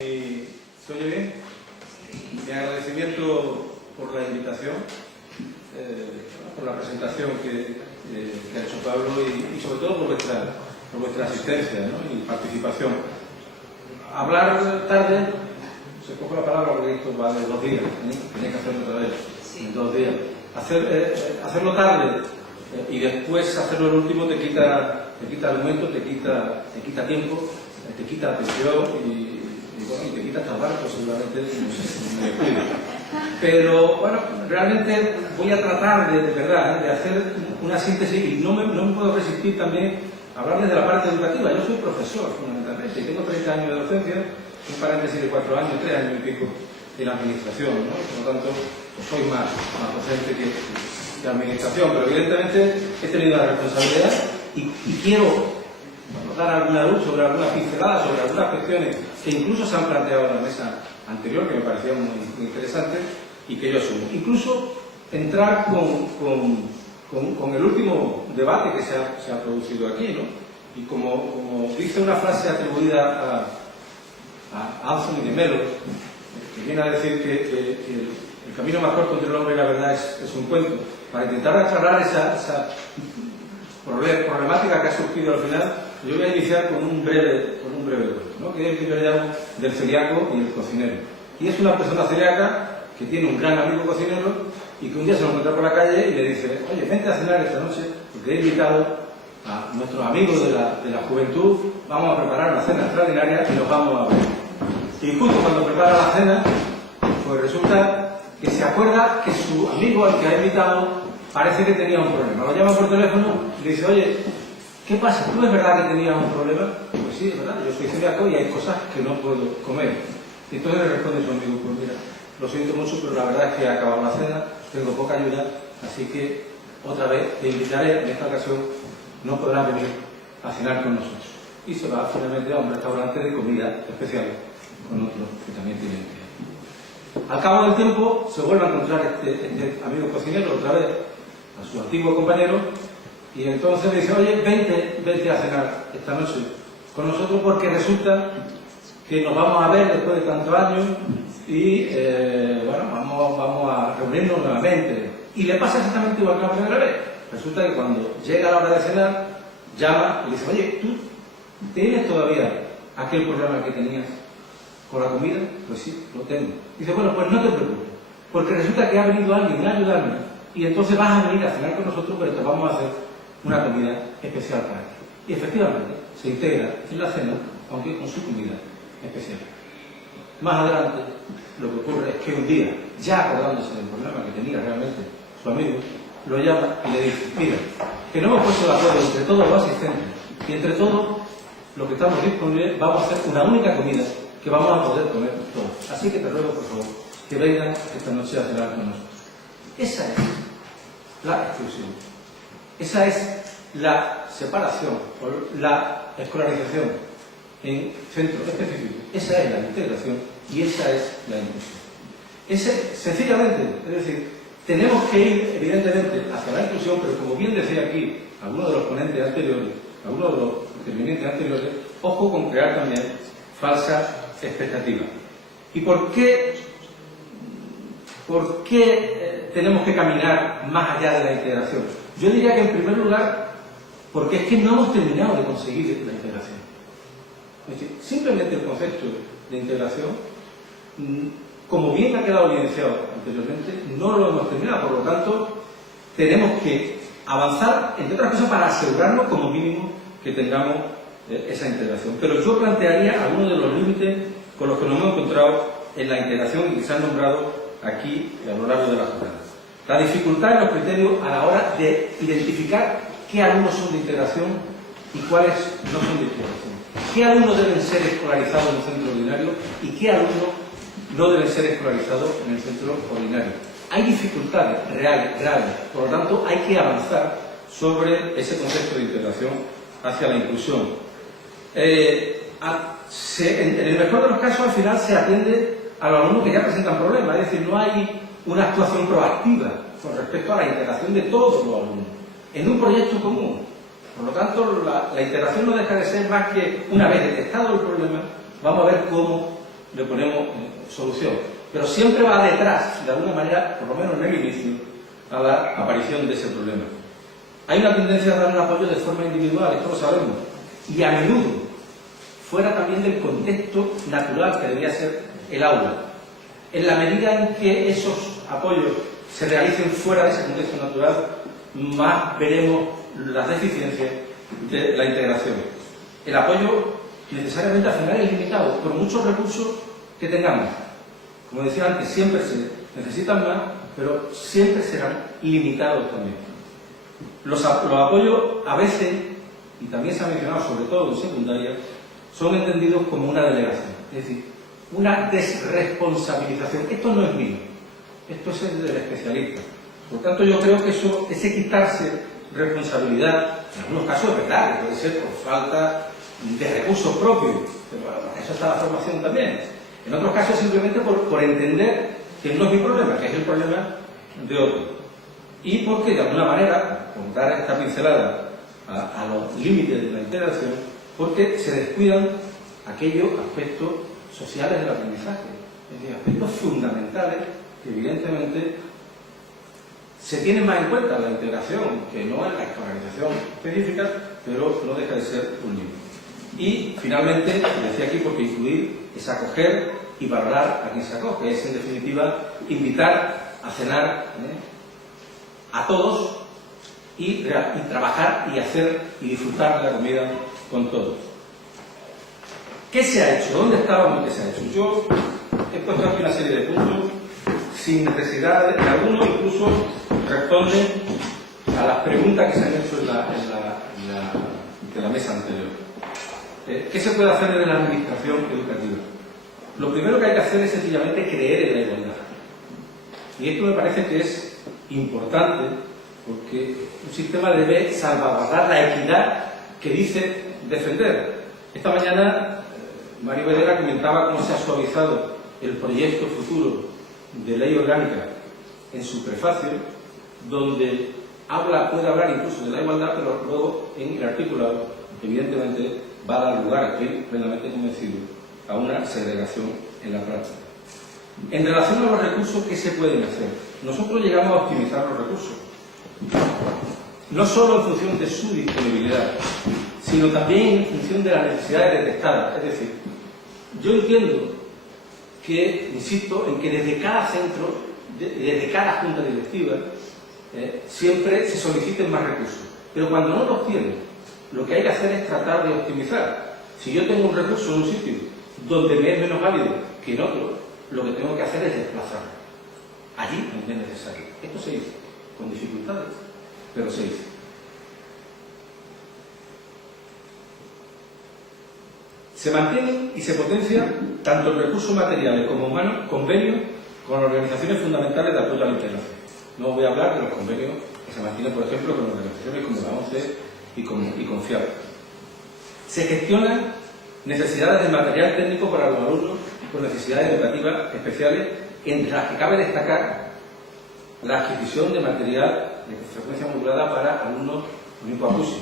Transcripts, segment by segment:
¿Se oye bien? Mi agradecimiento por la invitación, por la presentación que ha hecho Pablo y sobre todo por vuestra asistencia, ¿no? Y participación. Hablar tarde, se coge la palabra porque esto va de 2 días, tenía que hacerlo otra vez, en 2 días. Hacerlo tarde y después hacerlo el último te quita argumento, te quita tiempo, te quita atención y te quita trabajo, seguramente, no sé si me cuido. Pero, bueno, realmente voy a tratar de verdad, de hacer una síntesis y no me puedo resistir también a hablar desde la parte educativa. Yo soy profesor, fundamentalmente, y tengo 30 años de docencia, un paréntesis de 4 años, 3 años y pico de la administración, ¿no? Por lo tanto, pues soy más docente que administración, pero evidentemente he tenido la responsabilidad y quiero dar alguna luz sobre algunas pinceladas, sobre algunas cuestiones que incluso se han planteado en la mesa anterior, que me parecían muy interesantes y que yo asumo. Incluso entrar con el último debate que se ha producido aquí, ¿no? Y como dice una frase atribuida a Anthony de Melo, que viene a decir que el camino más corto entre el hombre y la verdad es un cuento, para intentar aclarar esa problemática que ha surgido al final, yo voy a iniciar con un breve cuento, ¿no? Que es el que yo llamo del celíaco y el cocinero. Y es una persona celíaca que tiene un gran amigo cocinero y que un día se lo encuentra por la calle y le dice: oye, vente a cenar esta noche porque he invitado a nuestros amigos de la juventud, vamos a preparar una cena extraordinaria y nos vamos a ver. Y justo cuando prepara la cena, pues resulta que se acuerda que su amigo al que ha invitado parece que tenía un problema. Lo llama por teléfono y le dice: oye, ¿qué pasa? ¿Tú es verdad que tenías un problema? Pues sí, es verdad, yo soy celíaco y hay cosas que no puedo comer. Y entonces le responde su amigo: pues mira, lo siento mucho, pero la verdad es que he acabado la cena, tengo poca ayuda, así que otra vez te invitaré, en esta ocasión no podrás venir a cenar con nosotros. Y se va finalmente a un restaurante de comida especial con otros que también tienen que. Al cabo del tiempo se vuelve a encontrar este amigo cocinero otra vez a su antiguo compañero y entonces le dice: oye, vente a cenar esta noche con nosotros porque resulta que nos vamos a ver después de tantos años y bueno, vamos a reunirnos nuevamente. Y le pasa exactamente igual que la primera vez. Resulta que cuando llega la hora de cenar, llama y le dice: oye, ¿tú tienes todavía aquel problema que tenías con la comida? Pues sí, lo tengo. Dice: bueno, pues no te preocupes, porque resulta que ha venido alguien a ayudarme y entonces vas a venir a cenar con nosotros, pero te vamos a hacer una comida especial para ti. Y efectivamente se integra en la cena, aunque con su comida especial. Más adelante lo que ocurre es que un día, ya acordándose del problema que tenía realmente su amigo, lo llama y le dice: mira, que no hemos puesto de acuerdo entre todos los asistentes y entre todos los que estamos disponibles vamos a hacer una única comida que vamos a poder comer todos. Así que te ruego, por favor, que vengan esta noche a cenar con nosotros. Esa es la exclusión. Esa es la separación o la escolarización en centros específicos. Esa es la integración y esa es la inclusión. Sencillamente, es decir, tenemos que ir evidentemente hacia la inclusión, pero como bien decía aquí algunos de los ponentes anteriores, algunos de los intervinientes anteriores, ojo con crear también falsas expectativas. ¿Y por qué tenemos que caminar más allá de la integración? Yo diría que en primer lugar porque es que no hemos terminado de conseguir la integración. Es decir, simplemente el concepto de integración, como bien ha quedado evidenciado anteriormente, no lo hemos terminado. Por lo tanto, tenemos que avanzar, entre otras cosas, para asegurarnos como mínimo que tengamos esa integración. Pero yo plantearía algunos de los límites con los que nos hemos encontrado en la integración y que se han nombrado aquí a lo largo de la jornada. La dificultad en los criterios a la hora de identificar qué alumnos son de integración y cuáles no son de integración. ¿Qué alumnos deben ser escolarizados en un centro ordinario y qué alumnos no deben ser escolarizados en el centro ordinario? Hay dificultades reales, graves. Por lo tanto, hay que avanzar sobre ese concepto de integración hacia la inclusión. En el mejor de los casos, al final, se atiende a los alumnos que ya presentan problemas. Es decir, no hay una actuación proactiva con respecto a la integración de todos los alumnos en un proyecto común. Por lo tanto, la integración no deja de ser más que, una vez detectado el problema, vamos a ver cómo le ponemos solución. Pero siempre va detrás, de alguna manera, por lo menos en el inicio, a la aparición de ese problema. Hay una tendencia a dar el apoyo de forma individual, esto lo sabemos, y a menudo fuera también del contexto natural que debía ser el aula. En la medida en que esos apoyos se realicen fuera de ese contexto natural, más veremos las deficiencias de la integración. El apoyo necesariamente al final es limitado, por muchos recursos que tengamos. Como decía antes, siempre se necesitan más, pero siempre serán limitados también. Los apoyos a veces, y también se ha mencionado sobre todo en secundaria, son entendidos como una delegación, es decir, una desresponsabilización. Esto no es mío, esto es el del especialista. Por tanto, yo creo que ese quitarse responsabilidad, en algunos casos es verdad, que puede ser por falta de recursos propios, pero para eso está la formación también. En otros casos simplemente por entender que no es mi problema, que es el problema de otro. Y porque de alguna manera, por dar esta pincelada a los límites de la integración, porque se descuidan aquellos aspectos sociales del aprendizaje, es decir, aspectos fundamentales que evidentemente se tienen más en cuenta en la integración que no en la organización específica, pero no deja de ser un límite. Y finalmente, decía aquí, porque incluir es acoger y valorar a quien se acoge, es en definitiva invitar a cenar a todos y trabajar y hacer y disfrutar de la comida con todos. ¿Qué se ha hecho? ¿Dónde estábamos y qué se ha hecho? Yo he puesto aquí una serie de puntos sin necesidad de algunos incluso responden a las preguntas que se han hecho de la mesa anterior. ¿Qué se puede hacer desde la administración educativa? Lo primero que hay que hacer es sencillamente creer en la igualdad. Y esto me parece que es importante porque un sistema debe salvaguardar la equidad que dice defender. Esta mañana Mario Vedera comentaba cómo se ha suavizado el proyecto futuro de ley orgánica en su prefacio, donde puede hablar incluso de la igualdad, pero luego en el articulado, evidentemente, va a dar lugar, estoy plenamente convencido, a una segregación en la práctica. En relación a los recursos, ¿qué se pueden hacer? Nosotros llegamos a optimizar los recursos, no solo en función de su disponibilidad, sino también en función de las necesidades detectadas. Es decir, yo entiendo que, insisto, en que desde cada centro, desde cada junta directiva, siempre se soliciten más recursos. Pero cuando no los tienen, lo que hay que hacer es tratar de optimizar. Si yo tengo un recurso en un sitio donde me es menos válido que en otro, lo que tengo que hacer es desplazarlo allí donde es necesario. Esto se hizo, con dificultades, pero se hizo. Se mantienen y se potencian tanto el recurso materiales como humanos, convenios con organizaciones fundamentales de apoyo a la integración. No voy a hablar de los convenios que se mantienen, por ejemplo, con organizaciones como la ONCE y con FIAP. Se gestionan necesidades de material técnico para los alumnos con necesidades educativas especiales, entre las que cabe destacar la adquisición de material de frecuencia modulada para alumnos con hipoacusia.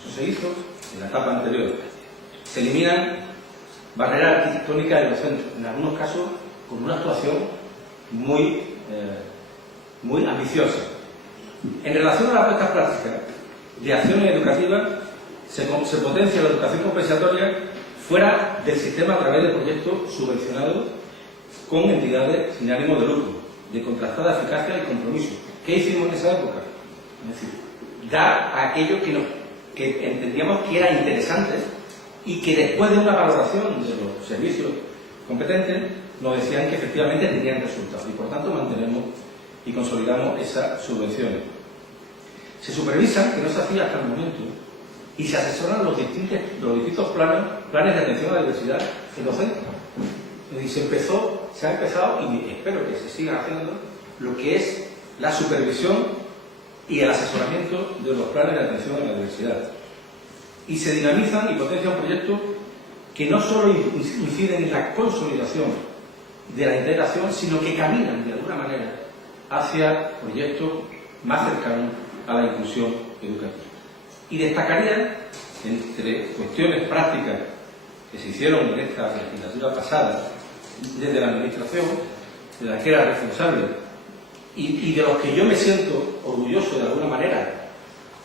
Eso se hizo en la etapa anterior. Se eliminan barreras arquitectónicas de los centros, en algunos casos con una actuación muy ambiciosa. En relación a las puestas prácticas de acciones educativas, se potencia la educación compensatoria fuera del sistema a través de proyectos subvencionados con entidades sin ánimo de lucro, de contrastada eficacia y compromiso. ¿Qué hicimos en esa época? Es decir, dar a aquellos que entendíamos que eran interesantes y que después de una valoración de los servicios competentes nos decían que efectivamente tenían resultados y por tanto mantenemos y consolidamos esas subvenciones. Se supervisan, que no se hacía hasta el momento, y se asesoran los distintos planes de atención a la diversidad en los centros. Y se ha empezado, y espero que se siga haciendo, lo que es la supervisión y el asesoramiento de los planes de atención a la diversidad. Y se dinamizan y potencian proyectos que no solo inciden en la consolidación de la integración, sino que caminan de alguna manera hacia proyectos más cercanos a la inclusión educativa. Y destacaría, entre cuestiones prácticas que se hicieron en esta legislatura pasada, desde la administración, de la que era responsable, y de los que yo me siento orgulloso de alguna manera,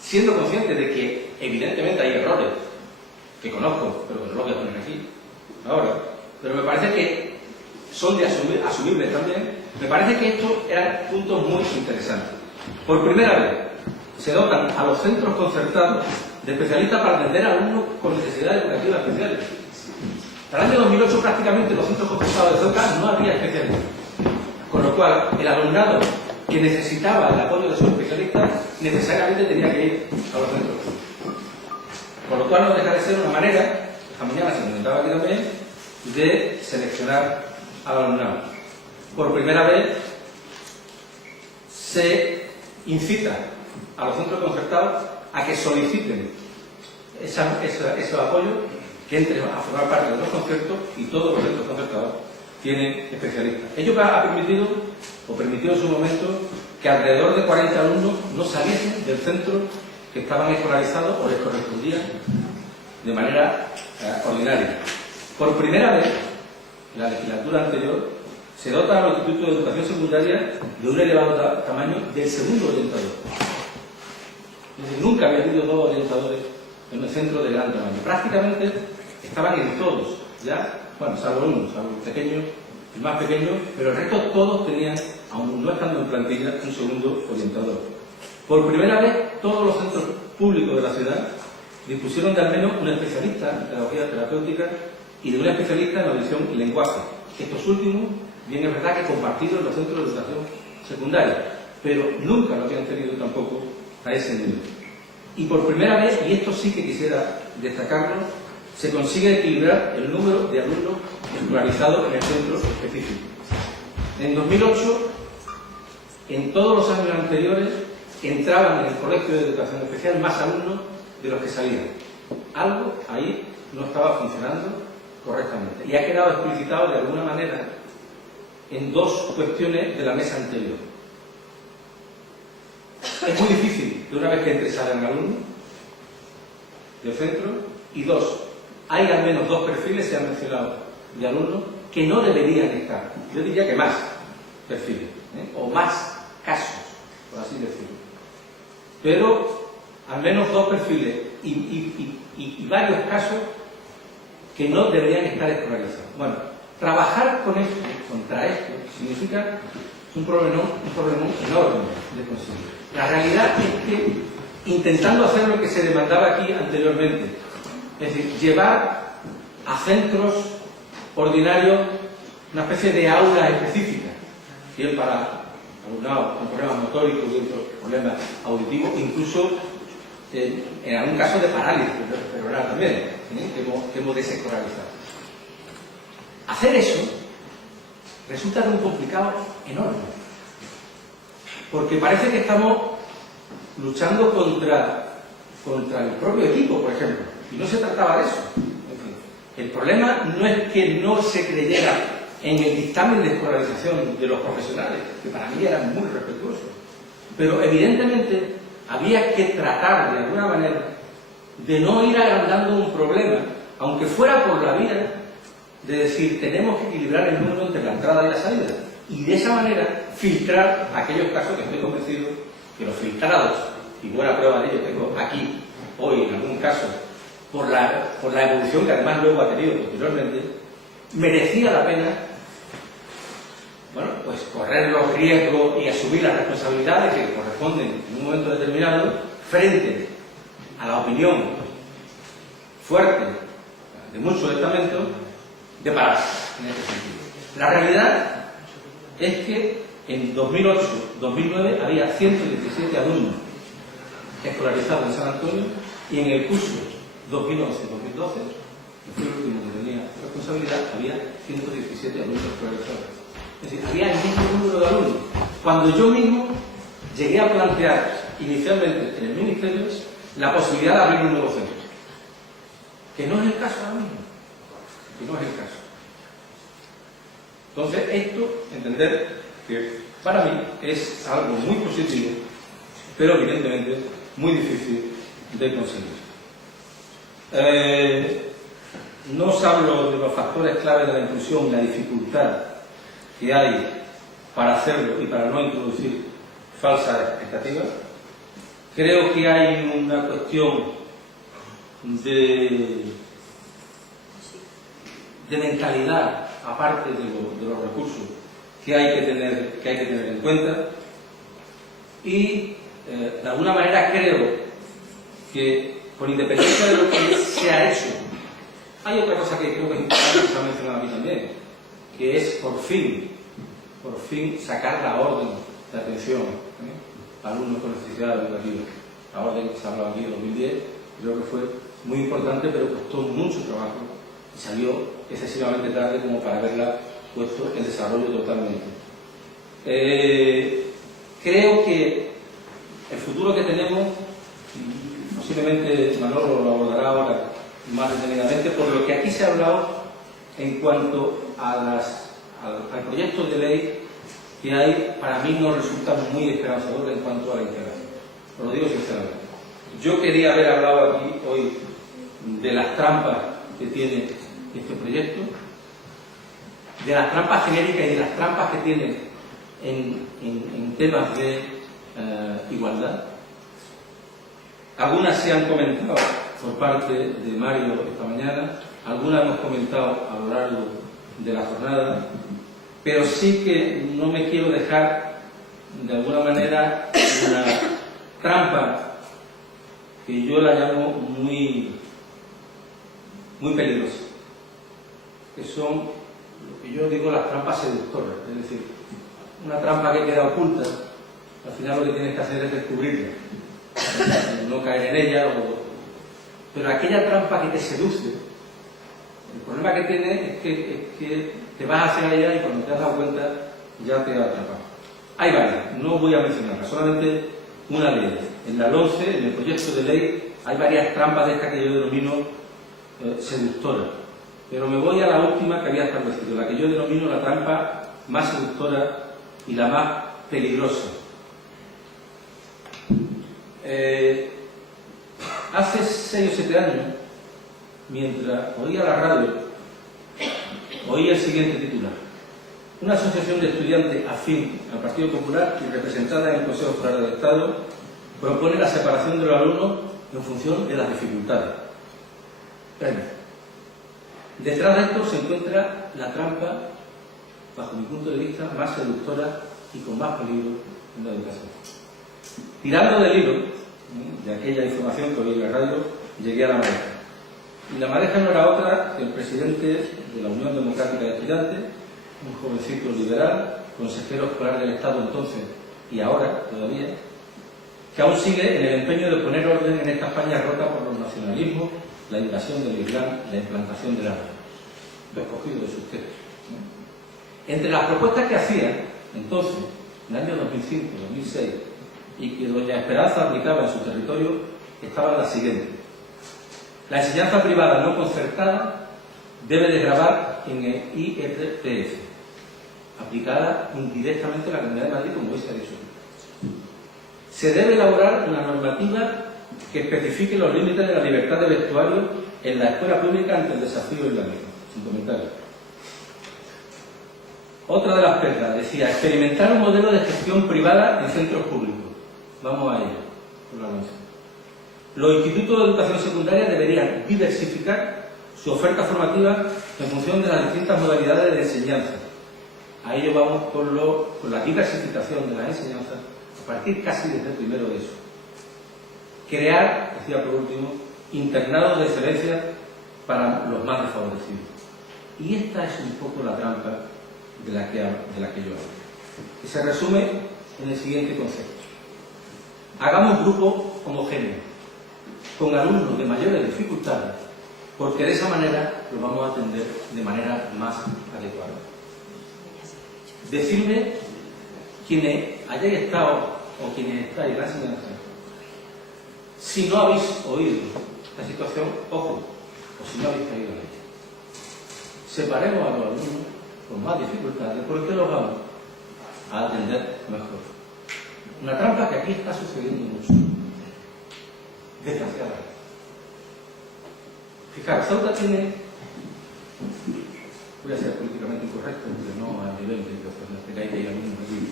siendo consciente de que evidentemente hay errores, que conozco, pero que no lo voy a poner aquí ahora, pero me parece que son de asumibles también. Me parece que estos eran puntos muy interesantes. Por primera vez se dotan a los centros concertados de especialistas para atender a alumnos con necesidades educativas especiales. Para el año 2008 prácticamente los centros concertados de Ceuta no había especialistas, con lo cual el alumnado que necesitaba el apoyo de sus especialistas necesariamente tenía que ir a los centros. Con lo cual no deja de ser una manera, esta mañana se comentaba aquí también, de seleccionar al alumnado. Por primera vez se incita a los centros concertados a que soliciten ese apoyo, que entren a formar parte de los conciertos, y todos los centros concertados tienen especialistas. Ello ha permitido, o permitió en su momento, que alrededor de 40 alumnos no saliesen del centro que estaban escolarizados o les correspondían de manera ordinaria. Por primera vez, en la legislatura anterior, se dota a los institutos de educación secundaria de un elevado tamaño del segundo orientador. Es decir, nunca había habido dos orientadores en un centro de gran tamaño. Prácticamente estaban en todos, ya, bueno, salvo uno, salvo el pequeño, el más pequeño, pero el resto todos tenían, aún no estando en plantilla, un segundo orientador. Por primera vez, todos los centros públicos de la ciudad dispusieron de al menos un especialista en pedagogía terapéutica y de un especialista en audición y lenguaje. Estos últimos, bien es verdad que compartidos en los centros de educación secundaria, pero nunca lo habían tenido tampoco a ese nivel. Y por primera vez, y esto sí que quisiera destacarlo, se consigue equilibrar el número de alumnos escolarizados en el centro específico. En 2008, en todos los años anteriores, entraban en el colegio de educación especial más alumnos de los que salían. Algo ahí no estaba funcionando correctamente. Y ha quedado explicitado de alguna manera en dos cuestiones de la mesa anterior. Es muy difícil que una vez que entre salgan alumnos del centro, y dos, hay al menos dos perfiles, se han mencionado, de alumnos que no deberían estar. Yo diría que más perfiles, o más casos, por así decirlo. Pero al menos dos perfiles y varios casos que no deberían estar escolarizados. Bueno, trabajar con esto, contra esto, significa un problema enorme de conseguir. La realidad es que, intentando hacer lo que se demandaba aquí anteriormente, es decir, llevar a centros ordinarios una especie de aula específica, bien para alumnado con problemas motóricos y otros problemas auditivos, incluso en algún caso de parálisis cerebral también, que hemos desescolarizado. Hacer eso resulta de un complicado enorme, porque parece que estamos luchando contra el propio equipo, por ejemplo, y no se trataba de eso. En fin, el problema no es que no se creyera en el dictamen de escolarización de los profesionales, que para mí era muy respetuoso, pero evidentemente había que tratar de alguna manera de no ir agrandando un problema, aunque fuera por la vía de decir tenemos que equilibrar el número entre la entrada y la salida, y de esa manera filtrar aquellos casos que estoy convencido que los filtrados, y buena prueba de ello tengo aquí hoy en algún caso, por la evolución que además luego ha tenido posteriormente, merecía la pena, bueno, pues correr los riesgos y asumir las responsabilidades que corresponden en un momento determinado frente a la opinión fuerte de muchos estamentos de pararse en este sentido. La realidad es que en 2008-2009 había 117 alumnos escolarizados en San Antonio, y en el curso 2011-2012, que fue el último que tenía responsabilidad, había 117 alumnos escolarizados. Es decir, había el mismo número de alumnos. Cuando yo mismo llegué a plantear inicialmente en el Ministerio la posibilidad de abrir un nuevo centro, que no es el caso ahora mismo, que no es el caso. Entonces, esto, entender que para mí es algo muy positivo, pero evidentemente muy difícil de conseguir. no os hablo de los factores clave de la inclusión y la dificultad que hay para hacerlo y para no introducir falsas expectativas. Creo que hay una cuestión de mentalidad, aparte de los recursos, que hay que tener en cuenta. Y de alguna manera creo que, por independencia de lo que se ha hecho, hay otra cosa que creo que es importante, que se ha mencionado aquí también, que es por fin sacar la orden de atención a alumnos con necesidades educativas. La orden que se ha hablado aquí en 2010, creo que fue muy importante, pero costó mucho trabajo y salió excesivamente tarde como para haberla puesto en desarrollo totalmente. Creo que el futuro que tenemos, posiblemente Manolo lo abordará ahora más detenidamente, por lo que aquí se ha hablado en cuanto al proyecto de ley que hay, para mí no resulta muy esperanzador en cuanto a la integración. Lo digo sinceramente. Yo quería haber hablado aquí hoy de las trampas que tiene este proyecto, de las trampas genéricas y de las trampas que tiene en temas de igualdad. Algunas se han comentado por parte de Mario esta mañana, algunas hemos comentado a lo largo de la jornada, pero sí que no me quiero dejar de alguna manera una trampa que yo la llamo muy peligrosa, que son lo que yo digo las trampas seductoras, es decir, una trampa que queda oculta, al final lo que tienes que hacer es descubrirla, no caer en ella, pero aquella trampa que te seduce, el problema que tiene es que te vas hacia ella y cuando te has dado cuenta ya te ha atrapado. Hay varias, no voy a mencionarlas, solamente una de ellas. En la LOMCE, en el proyecto de ley, hay varias trampas de estas que yo denomino seductoras, pero me voy a la última que había establecido, la que yo denomino la trampa más seductora y la más peligrosa. Hace 6 o 7 años, mientras oía la radio, oí el siguiente titular: una asociación de estudiantes afín al Partido Popular y representada en el Consejo Escolar del Estado propone la separación de los alumnos en función de las dificultades. Detrás de esto se encuentra la trampa, bajo mi punto de vista, más seductora y con más peligro en la educación. Tirando del hilo de aquella información que oí en la radio, llegué a la madeja. Y la madeja no era otra que el presidente de la Unión Democrática de Estudiantes, un jovencito liberal, consejero escolar del Estado entonces y ahora todavía, que aún sigue en el empeño de poner orden en esta España rota por los nacionalismos, la invasión del Islam, la implantación del árabe, lo escogido de sus textos. Entre las propuestas que hacía entonces, en el año 2005, 2006, y que doña Esperanza aplicaba en su territorio, estaban las siguientes: la enseñanza privada no concertada debe de gravar en el IRPF, aplicada indirectamente a la Comunidad de Madrid, como hoy se ha dicho. Se debe elaborar una normativa que especifique los límites de la libertad de vestuario en la escuela pública ante el desafío islámico. Sin comentario. Otra de las perlas decía: experimentar un modelo de gestión privada en centros públicos. Vamos a ello, por la noche. Los institutos de educación secundaria deberían diversificar su oferta formativa en función de las distintas modalidades de enseñanza. A ello vamos con la diversificación de las enseñanzas a partir casi desde el primero de eso. Crear, decía por último, internados de excelencia para los más desfavorecidos. Y esta es un poco la trampa de la que yo hablo, que se resume en el siguiente concepto: hagamos grupos homogéneos con alumnos de mayores dificultades, porque de esa manera los vamos a atender de manera más adecuada. Decidme, quienes hayáis estado o quienes estáis en la enseñanza, si no habéis oído la situación, ojo, o si no habéis caído en ella. Separemos a los alumnos con más dificultades, porque los vamos a atender mejor. Una trampa que aquí está sucediendo mucho, desgraciadamente. Fijaros, Ceuta tiene Voy a ser políticamente incorrecto, pero no al nivel de que os tengáis que ir al mismo nivel.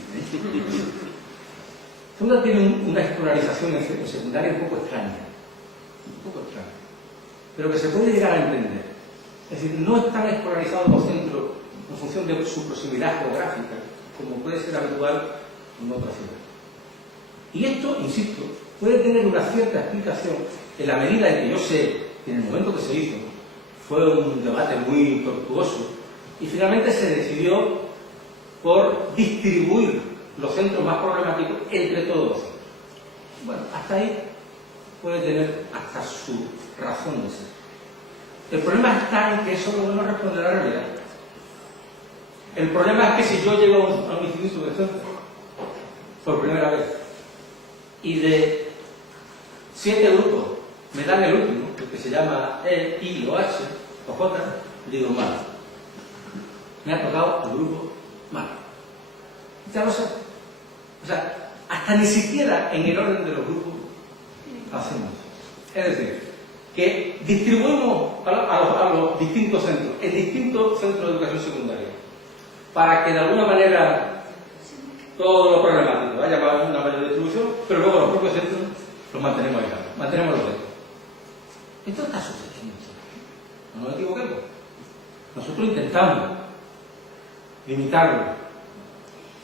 Segunda tiene una escolarización en secundaria un poco extraña, pero que se puede llegar a entender. Es decir, no están escolarizados los centros en función de su proximidad geográfica, como puede ser habitual en otras ciudades. Y esto, insisto, puede tener una cierta explicación en la medida en que yo sé que en el momento que se hizo fue un debate muy tortuoso y finalmente se decidió por distribuir los centros más problemáticos entre todos los centros. Bueno, hasta ahí puede tener hasta su razón de ser. El problema está en que eso no responde a la realidad. El problema es que si yo llego a un instituto de centro por primera vez y de 7 grupos me dan el último, el que se llama E, I o H o J, digo mal. Me ha tocado el grupo mal. Ya lo sé. O sea, hasta ni siquiera en el orden de los grupos hacemos. Es decir, que distribuimos a los distintos centros, en distintos centros de educación secundaria, para que de alguna manera todo lo problemático vaya para una mayor distribución, pero luego los propios centros los mantenemos aislados, mantenemos los centros. Esto está sucediendo. No nos equivoquemos. Nosotros intentamos limitarlo,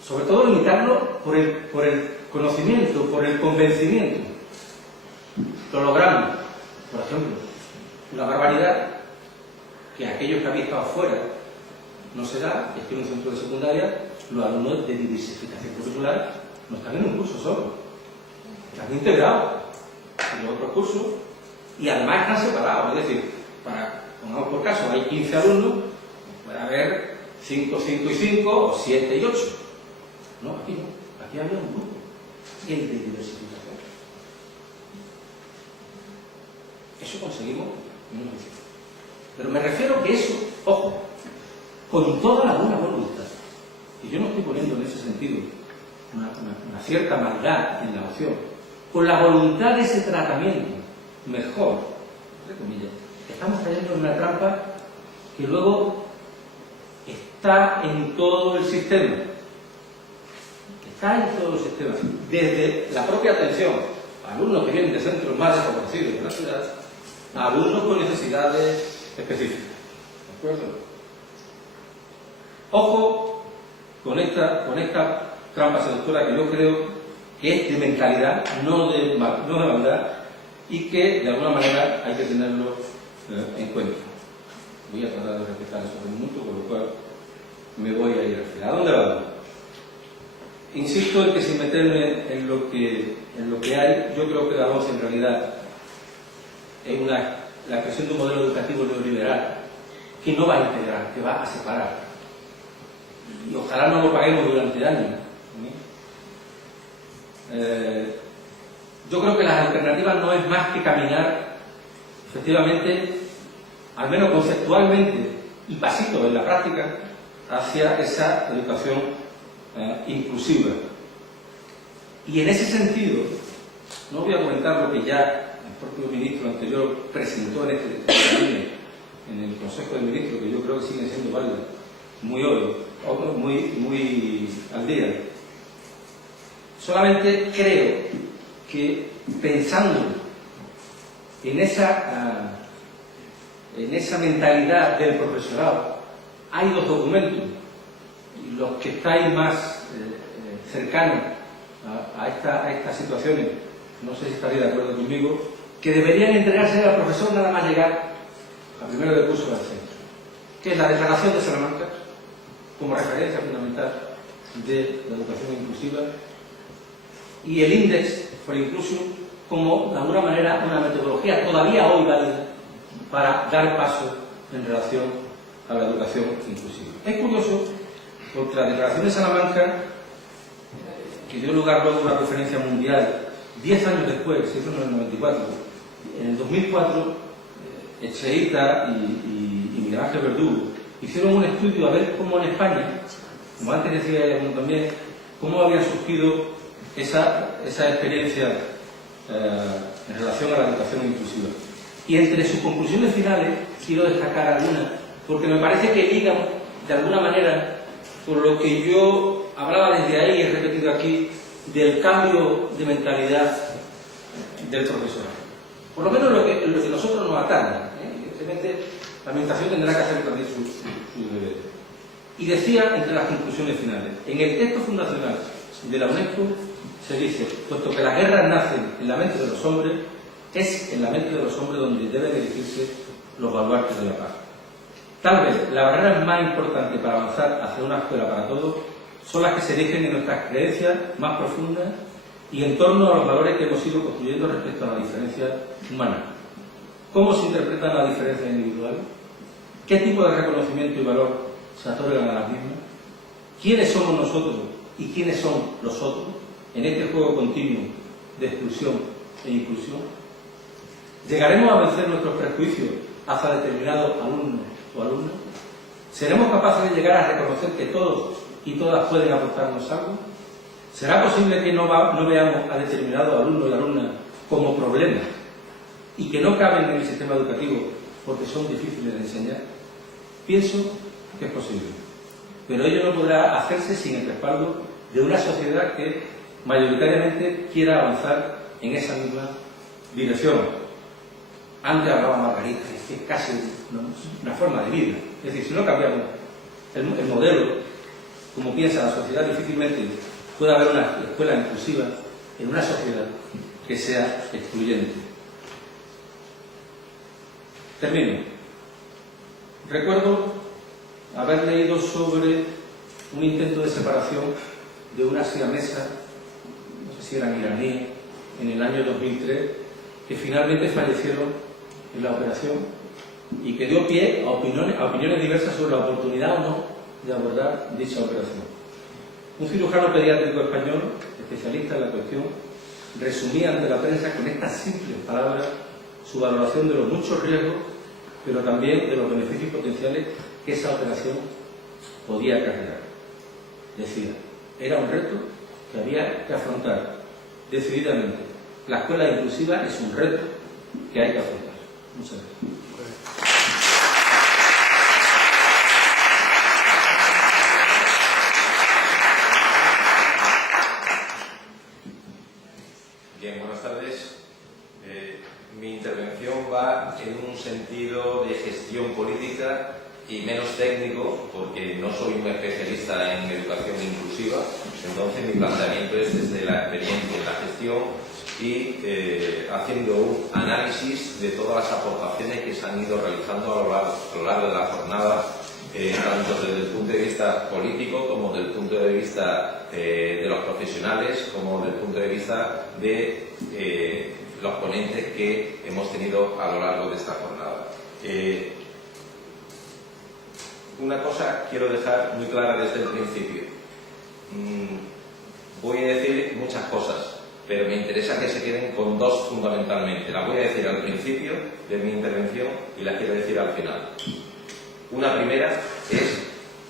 sobre todo limitarlo por el conocimiento, por el convencimiento. Lo logramos. Por ejemplo, una barbaridad que aquellos que habían estado fuera no se da, es que en un centro de secundaria los alumnos de diversificación curricular no están en un curso solo, están integrados en los otros cursos y además están separados. Es decir, pongamos por caso, hay 15 alumnos, puede haber 5, 5 y 5 o 7 y 8. No, aquí no, aquí había un grupo, el de diversificación. Eso conseguimos en un principio. Pero me refiero que eso, ojo, con toda la buena voluntad, y yo no estoy poniendo en ese sentido una cierta maldad en la opción, con la voluntad de ese tratamiento mejor, entre comillas, estamos cayendo en una trampa que luego está en todo el sistema. Está en todo el sistema. Desde la propia atención a alumnos que vienen de centros más desfavorecidos de la ciudad, a alumnos con necesidades específicas. ¿De acuerdo? Ojo con esta trampa seductora que yo creo que es de mentalidad, no de maldad, y que de alguna manera hay que tenerlo en cuenta. Voy a tratar de respetar eso un minuto, con lo cual me voy a ir al final. ¿A dónde vamos? Insisto en que sin meterme en lo que hay, yo creo que vamos en realidad en la expresión de un modelo educativo neoliberal que no va a integrar, que va a separar. Y ojalá no lo paguemos durante años. Yo creo que las alternativas no es más que caminar, efectivamente, al menos conceptualmente y pasito en la práctica, hacia esa educación inclusiva. Y en ese sentido, no voy a comentar lo que ya el propio ministro anterior presentó en en el Consejo de Ministros, que yo creo que sigue siendo válido, muy hoy, muy al día. Solamente creo que pensando en esa mentalidad del profesorado, hay dos documentos, y los que estáis más cercanos a estas situaciones, no sé si estaréis de acuerdo conmigo, que deberían entregarse al profesor nada más llegar a primero de curso del centro, que es la Declaración de Salamanca como referencia fundamental de la educación inclusiva y el Índice for Inclusion como, de alguna manera, una metodología todavía hoy válida para dar paso en relación a la educación inclusiva. Es curioso porque la Declaración de Salamanca, que dio lugar luego a una conferencia mundial 10 años después, se hizo en el 94, en el 2004, Echeita y Miguel Ángel Verdugo hicieron un estudio a ver cómo en España, como antes decía también, cómo había surgido esa experiencia en relación a la educación inclusiva. Y entre sus conclusiones finales quiero destacar algunas porque me parece que ligan de alguna manera con lo que yo hablaba desde ahí y he repetido aquí del cambio de mentalidad del profesor. Por lo menos lo que nosotros nos atañe. Evidentemente, la administración tendrá que hacer también su deber. Y decía entre las conclusiones finales, en el texto fundacional de la UNESCO se dice, puesto que las guerras nacen en la mente de los hombres, es en la mente de los hombres donde deben erigirse los baluartes de la paz. Tal vez la barrera más importante para avanzar hacia una escuela para todos son las que se erigen en nuestras creencias más profundas y en torno a los valores que hemos ido construyendo respecto a la diferencia humana. ¿Cómo se interpretan las diferencias individuales? ¿Qué tipo de reconocimiento y valor se otorgan a las mismas? ¿Quiénes somos nosotros y quiénes son los otros en este juego continuo de exclusión e inclusión? ¿Llegaremos a vencer nuestros prejuicios hacia determinados alumnos o alumnas? ¿Seremos capaces de llegar a reconocer que todos y todas pueden aportarnos algo? ¿Será posible que no veamos a determinados alumnos y alumnas como problemas y que no caben en el sistema educativo porque son difíciles de enseñar? Pienso que es posible, pero ello no podrá hacerse sin el respaldo de una sociedad que mayoritariamente quiera avanzar en esa misma dirección. Antes hablaba Margarita, es que es casi una forma de vida. Es decir, si no cambiamos el modelo, como piensa la sociedad, difícilmente puede haber una escuela inclusiva en una sociedad que sea excluyente. Termino. Recuerdo haber leído sobre un intento de separación de una siamesa, no sé si eran iraníes, en el año 2003, que finalmente fallecieron en la operación y que dio pie a opiniones diversas sobre la oportunidad o no de abordar dicha operación. Un cirujano pediátrico español, especialista en la cuestión, resumía ante la prensa con estas simples palabras su valoración de los muchos riesgos, pero también de los beneficios potenciales que esa operación podía acarrear. Decía, era un reto que había que afrontar decididamente. La escuela inclusiva es un reto que hay que afrontar. Muchas gracias. Bien, buenas tardes. Mi intervención va en un sentido de gestión política y menos técnico, porque no soy un especialista en educación inclusiva. Entonces mi planteamiento es desde la experiencia en la gestión y haciendo un análisis de todas las aportaciones que se han ido realizando a lo largo de la jornada, tanto desde el punto de vista político como desde el punto de vista de los profesionales, como desde el punto de vista de los ponentes que hemos tenido a lo largo de esta jornada. Una cosa quiero dejar muy clara desde el principio. Voy a decir muchas cosas, pero me interesa que se queden con dos fundamentalmente. Las voy a decir al principio de mi intervención y las quiero decir al final. Una primera es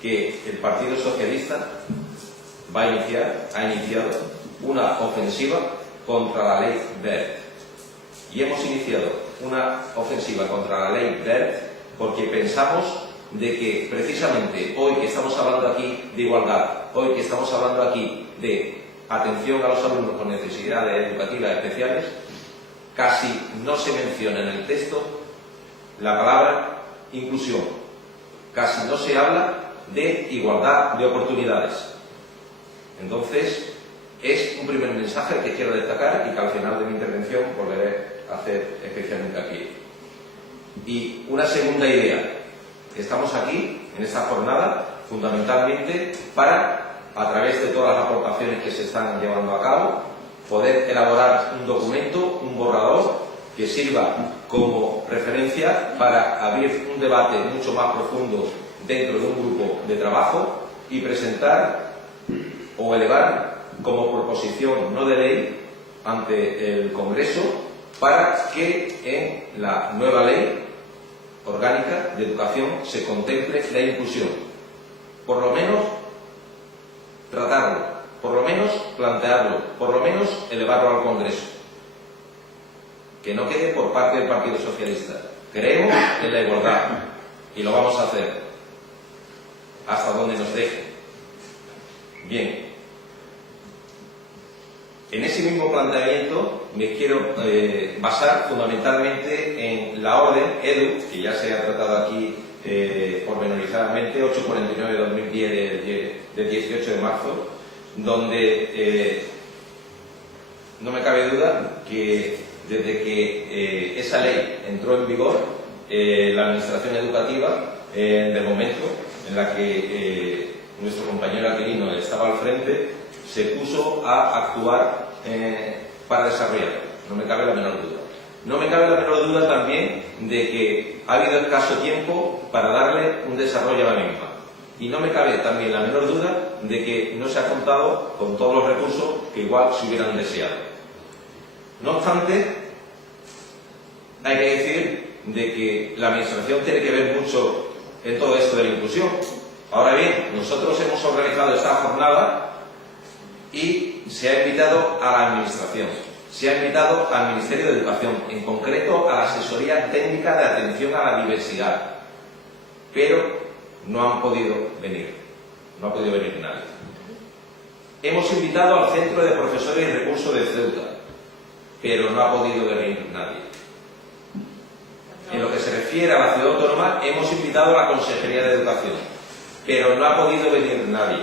que el Partido Socialista ha iniciado una ofensiva contra la ley Wert. Y hemos iniciado una ofensiva contra la ley Wert porque pensamos de que precisamente hoy que estamos hablando aquí de igualdad, hoy que estamos hablando aquí de atención a los alumnos con necesidades educativas especiales, casi no se menciona en el texto la palabra inclusión, casi no se habla de igualdad de oportunidades. Entonces, es un primer mensaje que quiero destacar y que al final de mi intervención volveré a hacer especialmente aquí. Y una segunda idea. Estamos aquí, en esta jornada, fundamentalmente para, a través de todas las aportaciones que se están llevando a cabo, poder elaborar un documento, un borrador, que sirva como referencia para abrir un debate mucho más profundo dentro de un grupo de trabajo y presentar o elevar como proposición no de ley ante el Congreso para que en la nueva ley orgánica de educación se contemple la inclusión. Por lo menos tratarlo, por lo menos plantearlo, por lo menos elevarlo al Congreso. Que no quede por parte del Partido Socialista. Creemos en la igualdad, y lo vamos a hacer hasta donde nos deje. Bien, en ese mismo planteamiento me quiero basar fundamentalmente en la orden EDU, que ya se ha tratado aquí pormenorizadamente, 849-2010 del 18 de marzo, donde no me cabe duda que desde que esa ley entró en vigor, la administración educativa, del momento en la que nuestro compañero Aquilino estaba al frente, se puso a actuar para desarrollarlo. No me cabe la menor duda. No me cabe la menor duda también de que ha habido escaso tiempo para darle un desarrollo a la misma. Y no me cabe también la menor duda de que no se ha contado con todos los recursos que igual se hubieran deseado. No obstante, hay que decir de que la administración tiene que ver mucho en todo esto de la inclusión. Ahora bien, nosotros hemos organizado esta jornada y se ha invitado a la administración, se ha invitado al Ministerio de Educación, en concreto a la Asesoría Técnica de Atención a la Diversidad, pero no han podido venir, no ha podido venir nadie. Hemos invitado al Centro de Profesores y Recursos de Ceuta, pero no ha podido venir nadie. En lo que se refiere a la ciudad autónoma, hemos invitado a la Consejería de Educación, pero no ha podido venir nadie.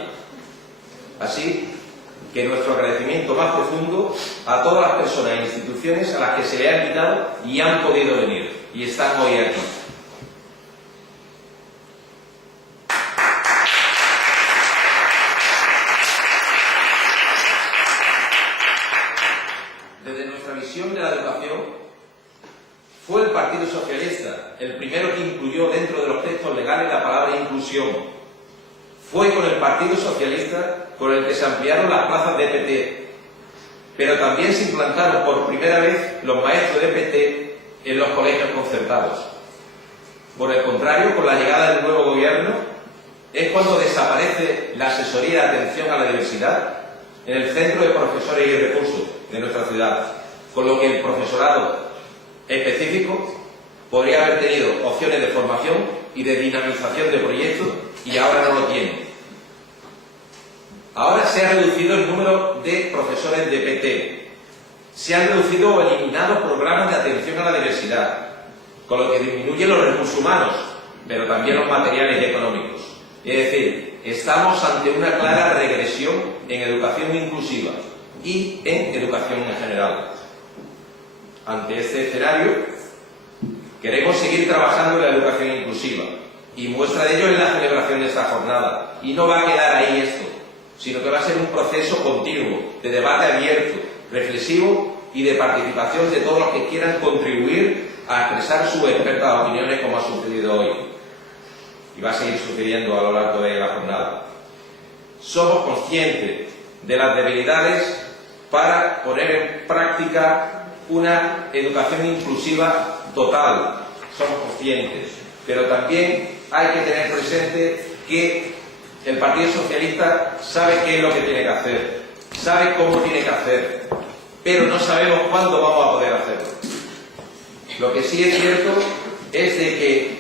Así que nuestro agradecimiento más profundo a todas las personas e instituciones a las que se le ha invitado y han podido venir, y están hoy aquí. Desde nuestra visión de la educación, fue el Partido Socialista el primero que incluyó dentro de los textos legales la palabra inclusión. Fue con el Partido Socialista con el que se ampliaron las plazas de EPT, pero también se implantaron por primera vez los maestros de EPT en los colegios concertados. Por el contrario, con la llegada del nuevo gobierno, es cuando desaparece la asesoría de atención a la diversidad en el Centro de Profesores y Recursos de nuestra ciudad, con lo que el profesorado específico podría haber tenido opciones de formación y de dinamización de proyectos y ahora no lo tiene. Ahora se ha reducido el número de profesores de PT, se han reducido o eliminado programas de atención a la diversidad, con lo que disminuyen los recursos humanos, pero también los materiales y económicos. Es decir, estamos ante una clara regresión en educación inclusiva y en educación en general. Ante este escenario, queremos seguir trabajando en la educación inclusiva, y muestra de ello es la celebración de esta jornada. Y no va a quedar ahí esto, sino que va a ser un proceso continuo, de debate abierto, reflexivo y de participación de todos los que quieran contribuir a expresar sus expertas opiniones, como ha sucedido hoy. Y va a seguir sucediendo a lo largo de la jornada. Somos conscientes de las debilidades para poner en práctica una educación inclusiva total. Somos conscientes, pero también hay que tener presente que el Partido Socialista sabe qué es lo que tiene que hacer, sabe cómo tiene que hacer, pero no sabemos cuándo vamos a poder hacerlo. Lo que sí es cierto es de que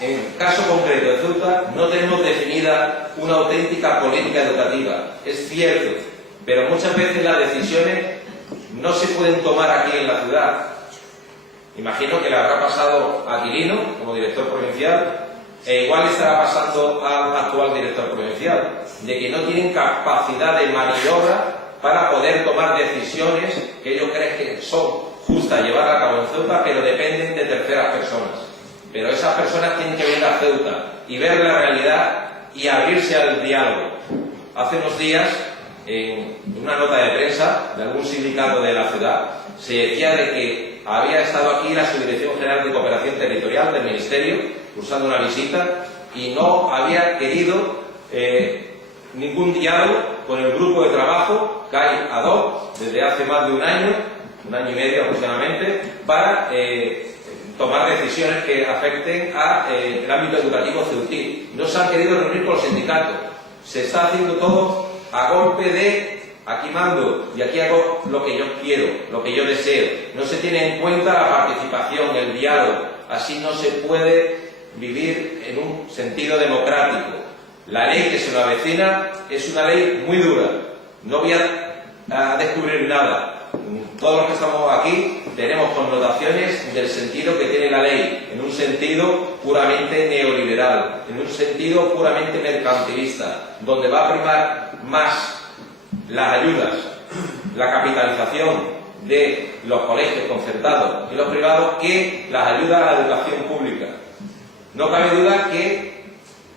en el caso concreto de Ceuta no tenemos definida una auténtica política educativa, es cierto, pero muchas veces las decisiones no se pueden tomar aquí en la ciudad. Imagino que le habrá pasado a Aquilino como director provincial, e igual le estará pasando al actual director provincial, de que no tienen capacidad de maniobra para poder tomar decisiones que ellos creen que son justas llevar a cabo en Ceuta, pero dependen de terceras personas. Pero esas personas tienen que venir a Ceuta y ver la realidad y abrirse al diálogo. Hace unos días, en una nota de prensa de algún sindicato de la ciudad, se decía de que había estado aquí la Subdirección General de Cooperación Territorial del Ministerio, cursando una visita, y no había querido ningún diálogo con el grupo de trabajo que hay ad hoc desde hace más de un año y medio aproximadamente, para tomar decisiones que afecten al ámbito educativo ceutí. No se han querido reunir con los sindicatos. Se está haciendo todo a golpe de aquí mando y aquí hago lo que yo quiero, lo que yo deseo. No se tiene en cuenta la participación, el diálogo. Así no se puede vivir en un sentido democrático. La ley que se nos avecina es una ley muy dura. No voy a descubrir nada. Todos los que estamos aquí tenemos connotaciones del sentido que tiene la ley, en un sentido puramente neoliberal, en un sentido puramente mercantilista, donde va a primar más las ayudas, la capitalización de los colegios concertados y los privados que las ayudas a la educación pública. No cabe duda que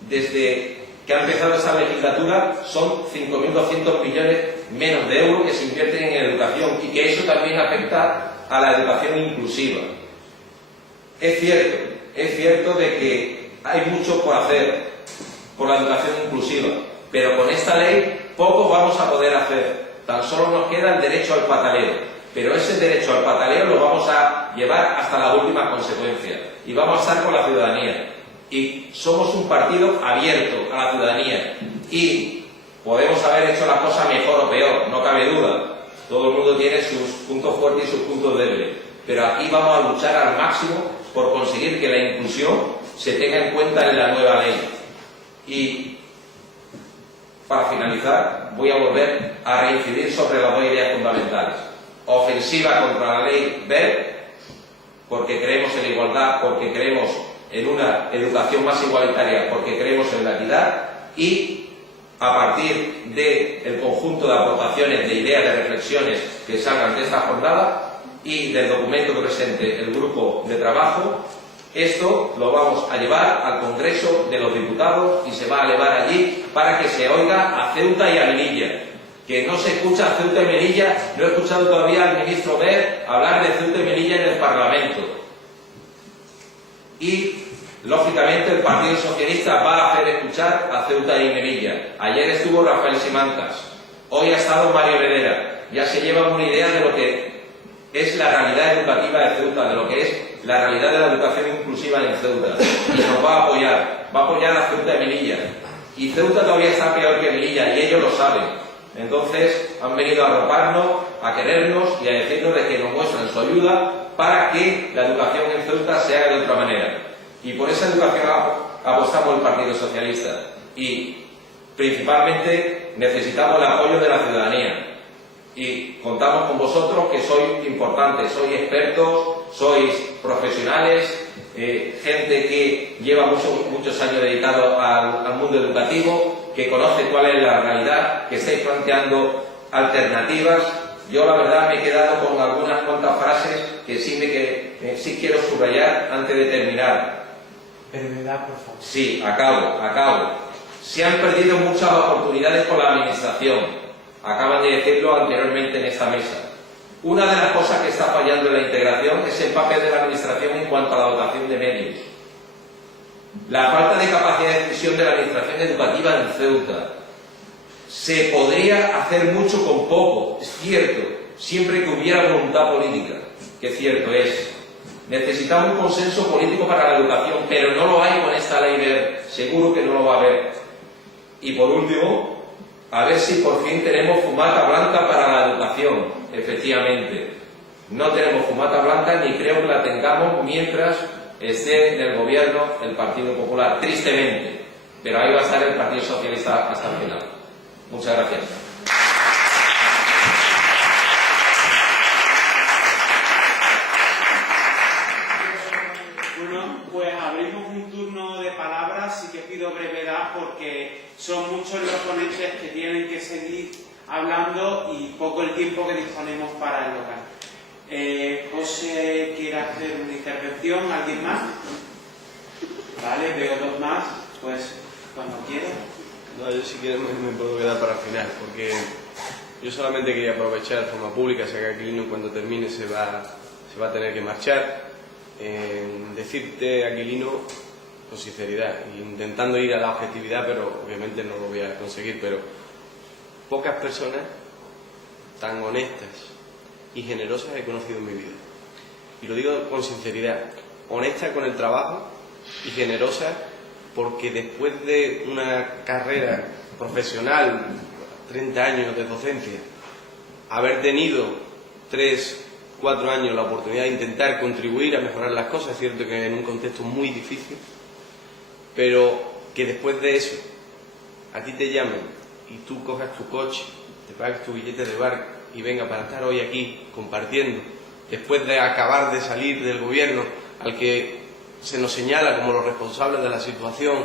desde que ha empezado esa legislatura son 5.200 millones menos de euros que se invierten en educación y que eso también afecta a la educación inclusiva. Es cierto de que hay mucho por hacer por la educación inclusiva, pero con esta ley poco vamos a poder hacer. Tan solo nos queda el derecho al pataleo, pero ese derecho al pataleo lo vamos a llevar hasta las últimas consecuencias y vamos a estar con la ciudadanía. Y somos un partido abierto a la ciudadanía y podemos haber hecho las cosas mejor o peor, no cabe duda. Todo el mundo tiene sus puntos fuertes y sus puntos débiles, pero aquí vamos a luchar al máximo por conseguir que la inclusión se tenga en cuenta en la nueva ley. Y para finalizar, voy a volver a reincidir sobre las dos ideas fundamentales. Ofensiva contra la ley BERT, porque creemos en la igualdad, porque creemos en una educación más igualitaria, porque creemos en la equidad, y a partir del conjunto de aportaciones, de ideas, de reflexiones que salgan de esta jornada y del documento que presente el grupo de trabajo, esto lo vamos a llevar al Congreso de los Diputados y se va a elevar allí para que se oiga a Ceuta y a Melilla. Que no se escucha a Ceuta y Melilla, no he escuchado todavía al ministro Wert hablar de Ceuta y Melilla en el Parlamento. Y, lógicamente, el Partido Socialista va a hacer escuchar a Ceuta y Melilla. Ayer estuvo Rafael Simancas, hoy ha estado Mario Herrera. Ya se lleva una idea de lo que es la realidad educativa de Ceuta, de lo que es la realidad de la educación inclusiva en Ceuta. Y nos va a apoyar a Ceuta y Melilla. Y Ceuta todavía está peor que Melilla, y ellos lo saben. Entonces han venido a arroparnos, a querernos y a decirnos de que nos muestran su ayuda para que la educación en Ceuta se haga de otra manera. Y por esa educación apostamos el Partido Socialista. Y principalmente necesitamos el apoyo de la ciudadanía. Y contamos con vosotros, que sois importantes, sois expertos, sois profesionales, gente que lleva muchos años dedicados al mundo educativo, que conoce cuál es la realidad, que estáis planteando alternativas. Yo la verdad me he quedado con algunas cuantas frases que sí quiero subrayar antes de terminar. Brevedad, por favor. Sí, acabo. Se han perdido muchas oportunidades con la administración. Acaban de decirlo anteriormente en esta mesa. Una de las cosas que está fallando en la integración es el papel de la administración en cuanto a la dotación de medios. La falta de capacidad de decisión de la administración educativa en Ceuta. Se podría hacer mucho con poco, es cierto, siempre que hubiera voluntad política, que cierto es. Necesitamos un consenso político para la educación, pero no lo hay con esta ley BERT, seguro que no lo va a haber. Y por último, a ver si por fin tenemos fumata blanca para la educación, efectivamente. No tenemos fumata blanca ni creo que la tengamos mientras esté en el gobierno el Partido Popular, tristemente. Pero ahí va a estar el Partido Socialista hasta el final. Muchas gracias. Bueno, pues abrimos un turno de palabras y que pido brevedad porque son muchos los ponentes que tienen que seguir hablando y poco el tiempo que disponemos para el local. José quiere hacer una intervención, ¿alguien más? Vale, veo dos más, pues cuando quiera. No, yo si quieres me puedo quedar para el final, porque yo solamente quería aprovechar de forma pública, sé que Aquilino cuando termine se va a tener que marchar, decirte, Aquilino, con sinceridad, intentando ir a la objetividad, pero obviamente no lo voy a conseguir, pero pocas personas tan honestas y generosas he conocido en mi vida. Y lo digo con sinceridad, honesta con el trabajo y generosa porque después de una carrera profesional, 30 años de docencia, haber tenido 3, 4 años la oportunidad de intentar contribuir a mejorar las cosas, es cierto que en un contexto muy difícil, pero que después de eso a ti te llamen y tú cojas tu coche, te pagues tu billete de barco y venga para estar hoy aquí compartiendo, después de acabar de salir del gobierno al que se nos señala como los responsables de la situación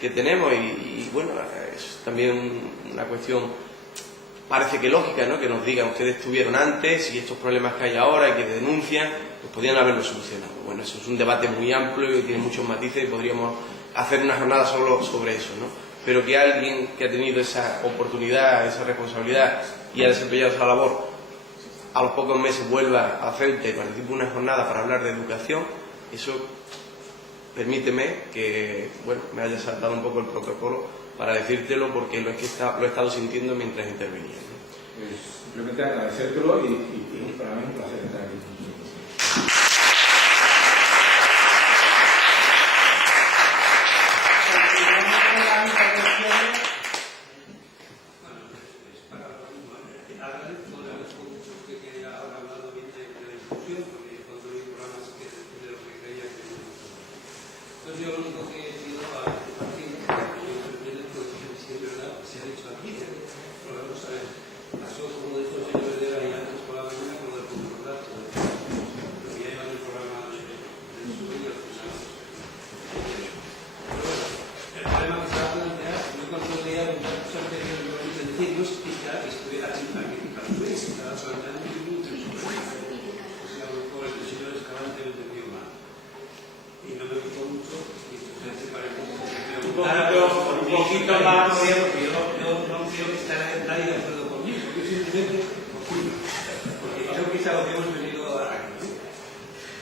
que tenemos, y bueno, es también una cuestión, parece que lógica, ¿no?, que nos digan ustedes estuvieron antes y estos problemas que hay ahora y que denuncian, pues podrían haberlo solucionado. Bueno, eso es un debate muy amplio y tiene muchos matices y podríamos hacer una jornada solo sobre eso, ¿no? Pero que alguien que ha tenido esa oportunidad, esa responsabilidad y ha desempeñado esa labor, a los pocos meses vuelva a Ceuta y participe en una jornada para hablar de educación, eso permíteme que, bueno, me haya saltado un poco el protocolo para decírtelo, porque lo he estado sintiendo mientras intervenía, ¿no? Simplemente agradecértelo y para mí es un placer estar aquí. Yo lo único que pido a partir de siempre verdad se ha dicho aquí, vamos a ver, pasó como de estos señores de la antes por la mañana con lo del contrato, lo que llevan el programa del sueño, pero bueno, el problema que se va a plantear, yo cuando leía los datos anteriores, es decir, no explicar que estuviera aquí para criticar su vez, se estaba planteando un minuto en su programa, o sea, a lo mejor el señor Escalante lo entendió mal. Y no me gustó mucho, y entonces se parece un poquito más. Yo no creo que esté nadie de acuerdo conmigo, yo simplemente porque creo que es algo que hemos venido a aquí.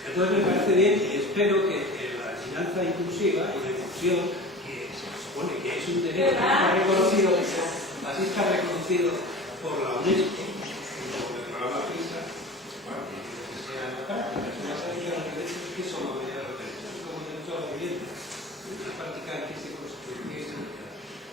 Entonces me parece bien y espero que la enseñanza inclusiva y la inclusión, que se supone que es un derecho, así está reconocido por la UNESCO, por el programa PISA, que sea local, personas que los derechos que son la mayoría de los derechos. Una práctica que se construye,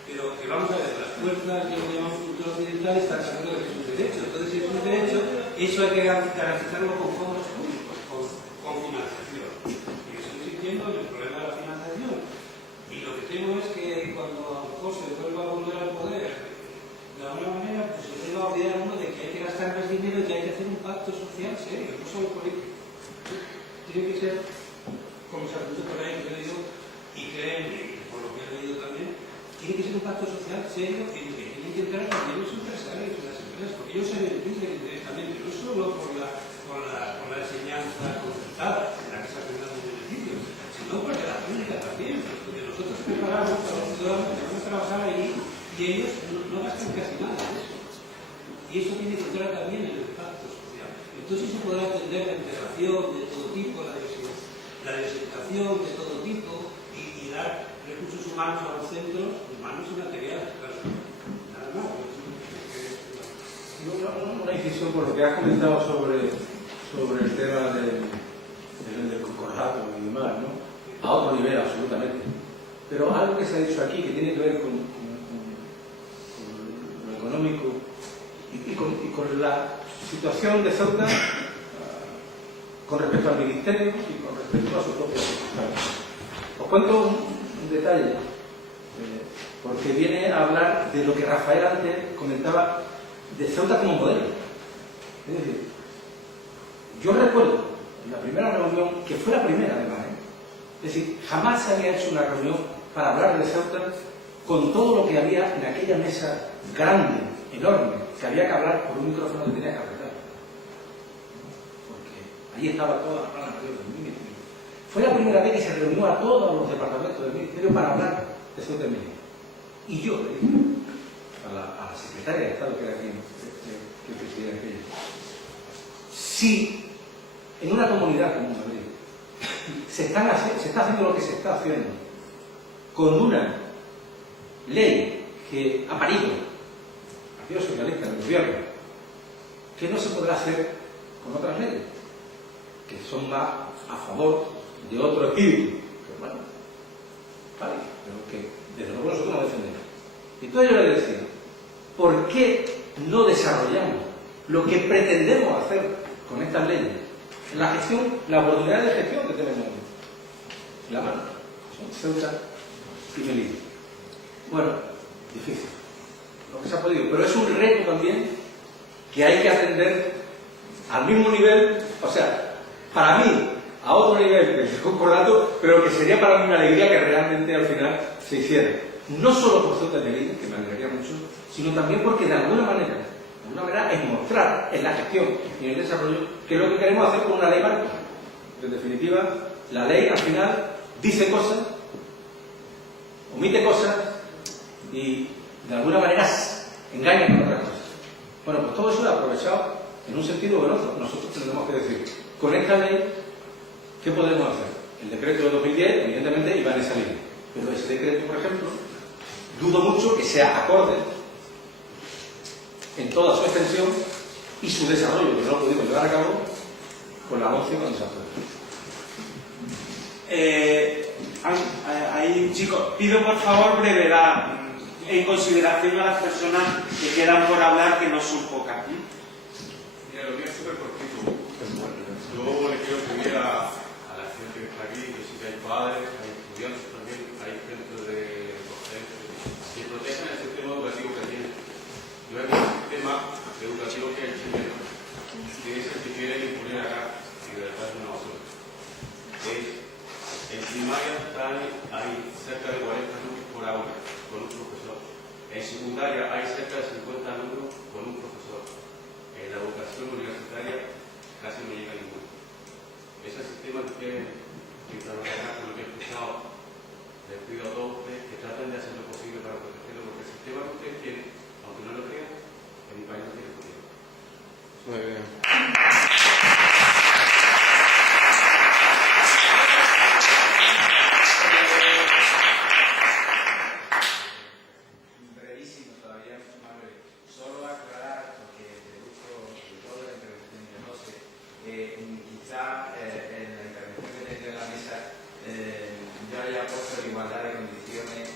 pero que vamos a ver, las fuerzas que lo llamamos cultura occidental están seguro de que es un derecho. Entonces, si es un derecho, eso hay que garantizarlo con fondos públicos, con financiación. Y estoy insistiendo en el problema de la financiación. Y lo que temo es que cuando a lo mejor se vuelva a volver al poder, de alguna manera, pues se vuelva a olvidar uno de que hay que gastar más dinero y que hay que hacer un pacto social serio, no solo político. Tiene que ser, como se apuntó por ahí, que he leído, y creen, por lo que he leído también, tiene que ser un pacto social serio en que tienen que entrar también los empresarios y las empresas, porque ellos se benefician directamente, no solo por la enseñanza concertada, en la que se ha generado un beneficio, sino porque la pública también, porque nosotros preparamos a los ciudadanos que van a trabajar ahí y ellos no gastan casi nada de eso. Y eso tiene que entrar también en el pacto social. Entonces eso podrá atender la integración de todo tipo, la diversificación de todo tipo y dar recursos humanos a los centros, humanos y materiales, claro. Nada más. Una incisión por lo que has comentado sobre el tema del concordato y demás, ¿no? A otro nivel, absolutamente. Pero algo que se ha dicho aquí que tiene que ver con lo económico y con la situación de Ceuta con respecto al ministerio y con respecto a sus propias circunstancias. Os cuento un detalle, porque viene a hablar de lo que Rafael antes comentaba de Ceuta como modelo. Es decir, yo recuerdo en la primera reunión, que fue la primera además, es decir, jamás se había hecho una reunión para hablar de Ceuta con todo lo que había en aquella mesa grande, enorme, que había que hablar por un micrófono que tenía que apretar. Porque ahí estaba toda la plana mayor del ministerio. Fue la primera vez que se reunió a todos los departamentos del ministerio para hablar de Ceuta y Melilla. Y yo le dije a la secretaria de Estado, que era quien presidía aquello, si en una comunidad como Madrid se está haciendo lo que se está haciendo con una ley que ha parido el Partido Socialista del gobierno, que no se podrá hacer con otras leyes que son más a favor de otro espíritu, que bueno, vale, pero que desde luego nosotros no defendemos. Entonces yo le decía, ¿por qué no desarrollamos lo que pretendemos hacer con estas leyes? La gestión, la oportunidad de gestión que tenemos en la mano, son Ceuta y me lío. Bueno, difícil. Lo que se ha podido. Pero es un reto también que hay que atender al mismo nivel, o sea, para mí, a otro nivel que el concordato, pero que sería para mí una alegría que realmente al final se hiciera. No solo por Ceuta y Melilla, que me alegraría mucho, sino también porque de alguna manera es mostrar en la gestión y en el desarrollo que es lo que queremos hacer con una ley marco. En definitiva, la ley al final dice cosas, omite cosas y de alguna manera engaña con otras cosas. Bueno, pues todo eso lo he aprovechado en un sentido o en otro. Nosotros tendremos que decir, con esta ley, ¿qué podemos hacer? El decreto de 2010, evidentemente, iba en esa línea. Pero ese decreto, por ejemplo, dudo mucho que sea acorde en toda su extensión y su desarrollo, que no lo pudimos llevar a cabo, con la ONCE cuando se apruebe. Ahí, chicos, pido por favor brevedad en consideración a las personas que quedan por hablar, que no son pocas. Mira, lo mío es súper cortito. Yo le quiero escribir a la gente que está aquí, que sí que hay padres, hay estudiantes también, hay centros de docentes que protejan el sistema educativo que tienen. Yo hay un sistema educativo que hay chileno, que es el que quieren imponer acá, y de verdad es una basura. En primaria hay cerca de 40 alumnos por aula con un profesor. En secundaria hay cerca de 50 alumnos con un profesor. En la educación universitaria casi no llega ninguno. Ese sistema que quieren implementar, con lo que he escuchado, les pido a todos ustedes que traten de hacer lo posible para protegerlo, porque el sistema que ustedes tienen, aunque no lo crean, en mi país no tiene futuro. Muy bien. Brevísimo todavía, más breve. Solo aclarar, porque deduzco de toda la intervención de José, quizá en la intervención que tenéis en la mesa yo haya puesto en igualdad de condiciones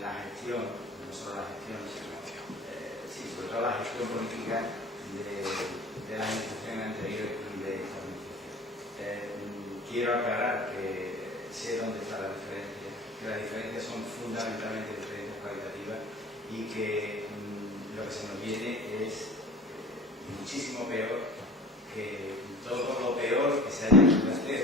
la gestión, no solo la gestión, sino sí, sobre todo la gestión política de las instituciones anteriores y de esta administración. Quiero aclarar que sé dónde está la diferencia, que las diferencias son fundamentalmente diferencias cualitativas y que lo que se nos viene es muchísimo peor que todos los